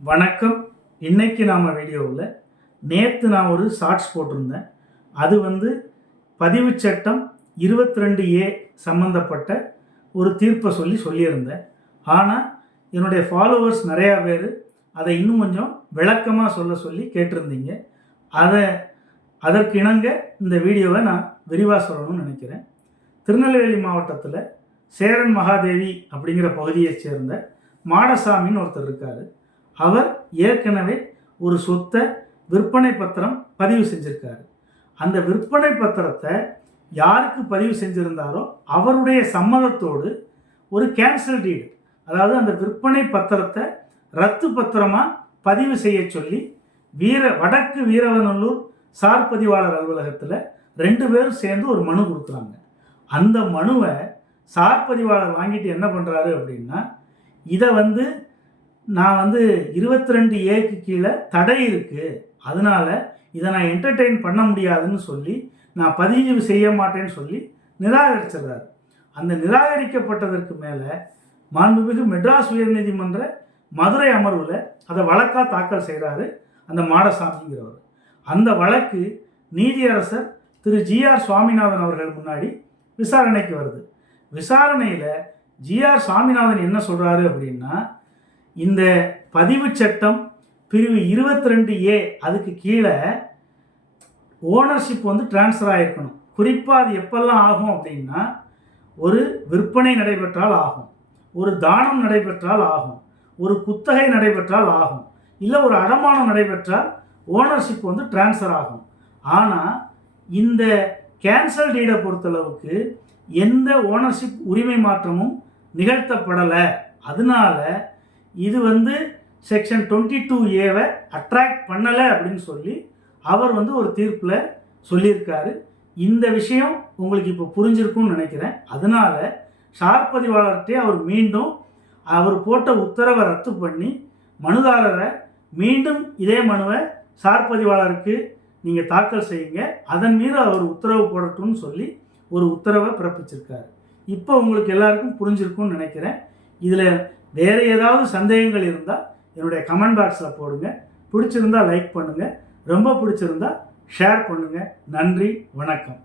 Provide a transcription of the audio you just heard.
வணக்கம். இன்னைக்கு நாம் வீடியோவில் நேற்று நான் ஒரு ஷார்ட்ஸ் போட்டிருந்தேன். அது வந்து பதிவு சட்டம் இருபத்தி ரெண்டு ஏ சம்மந்தப்பட்ட ஒரு தீர்ப்பை சொல்லி சொல்லியிருந்தேன். ஆனால் என்னுடைய ஃபாலோவர்ஸ் நிறையா பேர் அதை இன்னும் கொஞ்சம் விளக்கமாக சொல்ல சொல்லி கேட்டிருந்தீங்க. அதை அதற்கு இணங்க இந்த வீடியோவை நான் விரிவாக சொல்லணும்னு நினைக்கிறேன். திருநெல்வேலி மாவட்டத்தில் சேரன் மகாதேவி அப்படிங்கிற பகுதியைச் சேர்ந்த மாடசாமின்னு ஒருத்தர் இருக்கார். அவர் ஏற்கனவே ஒரு சொத்தை விற்பனை பத்திரம் பதிவு செஞ்சுருக்காரு. அந்த விற்பனை பத்திரத்தை யாருக்கு பதிவு செஞ்சுருந்தாரோ அவருடைய சம்மதத்தோடு ஒரு கேன்சல் டீடு அதாவது அந்த விற்பனை பத்திரத்தை ரத்து பத்திரமாக பதிவு செய்ய சொல்லி வீர வடக்கு வீரவநல்லூர் சார் பதிவாளர் அலுவலகத்தில் ரெண்டு பேரும் சேர்ந்து ஒரு மனு கொடுக்குறாங்க. அந்த மனுவை சார் பதிவாளர் வாங்கிட்டு என்ன பண்ணுறாரு அப்படின்னா இதை வந்து நான் வந்து இருபத்தி ரெண்டு ஏக்கு கீழே தடை இருக்குது அதனால் இதை நான் என்டர்டெயின் பண்ண முடியாதுன்னு சொல்லி நான் பதிவு செய்ய மாட்டேன்னு சொல்லி நிராகரிச்சிடுறாரு. அந்த நிராகரிக்கப்பட்டதற்கு மேலே மாண்புமிகு மெட்ராஸ் உயர்நீதிமன்ற மதுரை அமர்வில் அதை வழக்காக தாக்கல் செய்கிறாரு அந்த மாடசாமிங்கிறவர். அந்த வழக்கு நீதியரசர் திரு ஜிஆர் சுவாமிநாதன் அவர்கள் முன்னாடி விசாரணைக்கு வருது. விசாரணையில் ஜிஆர் சுவாமிநாதன் என்ன சொல்கிறாரு அப்படின்னா இந்த பதிவு சட்டம் பிரிவு இருபத்தி ரெண்டு ஏ அதுக்கு கீழே ஓனர்ஷிப் வந்து டிரான்ஸ்ஃபர் ஆகிருக்கணும் குறிப்பாக அது எப்பெல்லாம் ஆகும் அப்படின்னா ஒரு விற்பனை நடைபெற்றால் ஆகும். ஒரு தானம் நடைபெற்றால் ஆகும். ஒரு குத்தகை நடைபெற்றால் ஆகும். இல்லை ஒரு அடமானம் நடைபெற்றால் ஓனர்ஷிப் வந்து டிரான்ஸ்ஃபர் ஆகும். ஆனால் இந்த கேன்சல் டீடை பொறுத்தளவுக்கு எந்த ஓனர்ஷிப் உரிமை மாற்றமும் நிகழ்த்தப்படலை. அதனால இது வந்து செக்ஷன் டுவெண்ட்டி டூ ஏவை அட்ராக்ட் பண்ணலை அப்படின்னு சொல்லி அவர் வந்து ஒரு தீர்ப்பில் சொல்லியிருக்காரு. இந்த விஷயம் உங்களுக்கு இப்போ புரிஞ்சிருக்கும்னு நினைக்கிறேன். அதனால் ஷார் பதிவாளர்கிட்டே அவர் மீண்டும் அவர் போட்ட உத்தரவை ரத்து பண்ணி மனுதாரரை மீண்டும் இதே மனுவை சார் பதிவாளருக்கு நீங்கள் தாக்கல் செய்யுங்க. அதன் மீது அவர் உத்தரவு போடட்டும்னு சொல்லி ஒரு உத்தரவை பிறப்பிச்சிருக்காரு. இப்போ உங்களுக்கு எல்லாருக்கும் புரிஞ்சிருக்கும்னு நினைக்கிறேன். இதில் வேறு ஏதாவது சந்தேகங்கள் இருந்தால் என்னுடைய கமெண்ட் பாக்ஸில் போடுங்க. பிடிச்சிருந்தா லைக் பண்ணுங்கள் ரொம்ப பிடிச்சிருந்தா ஷேர் பண்ணுங்கள் நன்றி வணக்கம்.